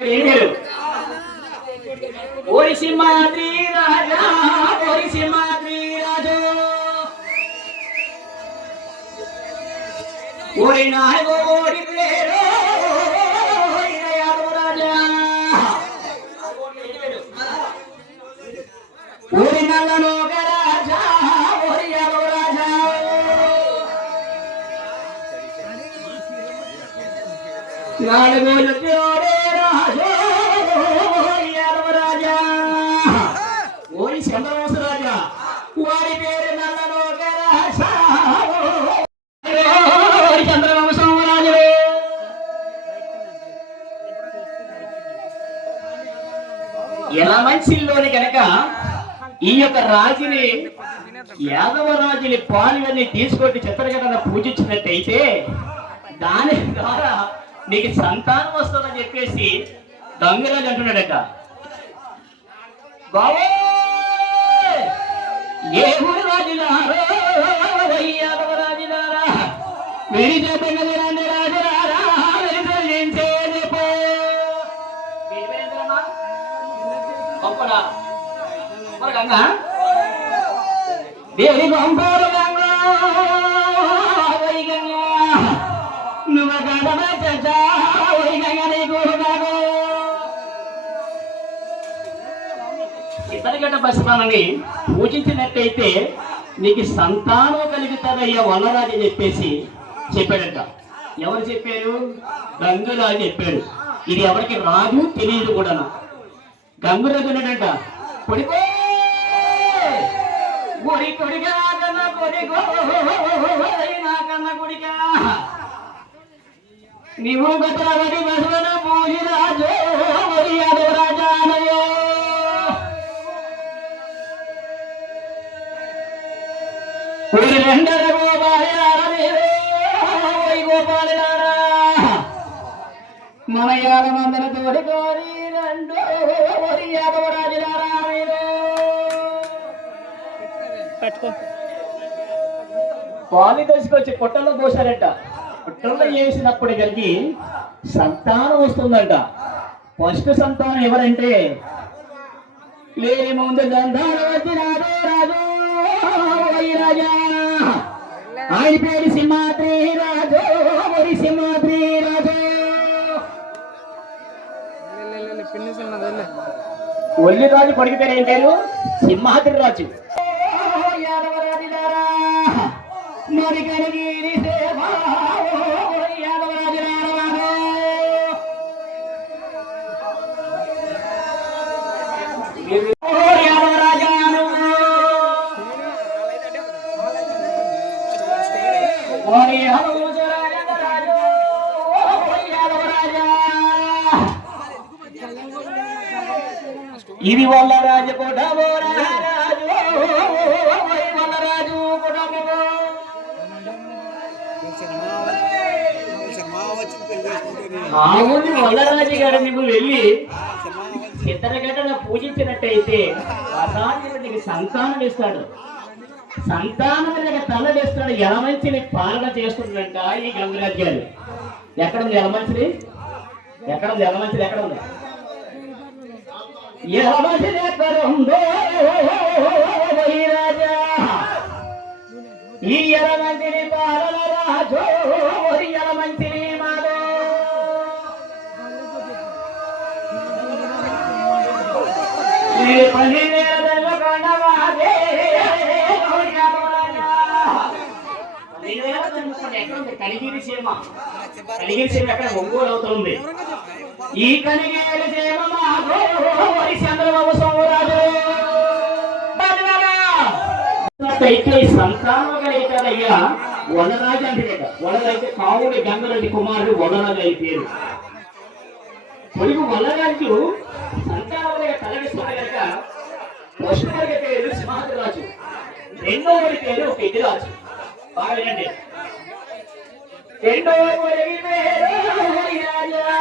ఓరి మాద్రి రాజా ఓరి మాద్రి రాజు ఓరి నాయగో ఓరి పేరు రాజా ఓరి నల్లను రాజా ఓరి రాజా నాలుగోలు చంద్రవంశరాజా వారి పేరు నల్లలో చంద్రవంశం రాజు. ఎలా మంచిలోని కనుక ఈ యొక్క రాజుని యాదవ రాజుని పాలువని తీసుకొట్టి చిత్రకథను పూజించినట్టయితే దాని ద్వారా నీకు సంతానం వస్తుందని చెప్పేసి గంగరాజు అంటున్నాడట. బాబు ఏ ఊరు రాజులారా యాదవ రాజులారా వీరి చెప్పండి రాజులారా గంగా దేవి గంగోలు గంగా నువ్వు గంగా నీకు ఇతరగడ్డ బస్మానని పూజించినట్టయితే నీకు సంతానం కలుగుతారయ్యా వనరాజు చెప్పేసి చెప్పాడట. ఎవరు చెప్పారు? గంగురాజు చెప్పాడు. ఇది ఎవరికి రాజు తెలియదు కూడా. గంగురాజు ఉన్నాడంట. కొడుకో గుడి కొడిగా కన్న కొడుకో కన్న కొడిగా నీవు గతవడి బసవన పూజి రాజు యాదవ రాజా అనయో రెండర గోపాలనారా మన యాదమందర తోడుకోరి రెండో యాదవ రాజులారా పాలు తీసుకొచ్చి పొట్టల్లో పోసారట. పొట్టల్లో వేసినప్పుడు కలిగి సంతానం వస్తుందంట. ఫస్ట్ సంతానం ఎవరంటే లేని ముందు సంతానం వచ్చినారు రాజు రాజా. ఆయన పేరు సింహాద్రి రాజు మరి సింహాద్రి రాజు. ఒల్లి రాజు కొడుకు పేరు ఏం పేరు? సింహాద్రి రాజు. మరి కనగిరి సేవా యాదవ రాజులారా ఇది వల్ల రాజు కొడవో రాజు వల్ల రాజు కొడవో. ఆవుని వల్లరాజు గారు నువ్వు వెళ్ళి చిత్రగడ్డను పూజించినట్టయితే అసాధ్యుడు నీకు సంతానం ఇస్తాడు. సంతానం మీద తల వేస్తాడు. ఎలమంచిని పాలన చేస్తుందంట ఈ గంగరాజు గారు. ఎక్కడ ఉంది ఎలమంచిని? ఎక్కడ ఉంది ఎలమంచిని? ఎక్కడ ఉంది ఎలమంచిని? ఎక్కడ ఉందో రాజా ఈ ఎలమంచిని పాలన రాజు ఎలమంచిని మాదో. కనిగిరి సీమ, కనిగిరి సీమ ఎక్కడ ఒంగోలు అవుతుంది. ఈ కనిగిరి సీమ చంద్రబాబు సోమరాజు సంతానం కలిగితారయ్యా వనరాజు అంటే. వనరాజు కావుడి గంగరెడ్డి కుమారుడు వనరాజు అయి పేరు. కొడుకు వనరాజు సంతానం తలవిస్తున్న కనుక పశువుడి పేరు సింహాద్రి రాజు. రెండోడి పేరు పెద్దిరాజు. బాగా వినండి. రెండో పేరు రాజా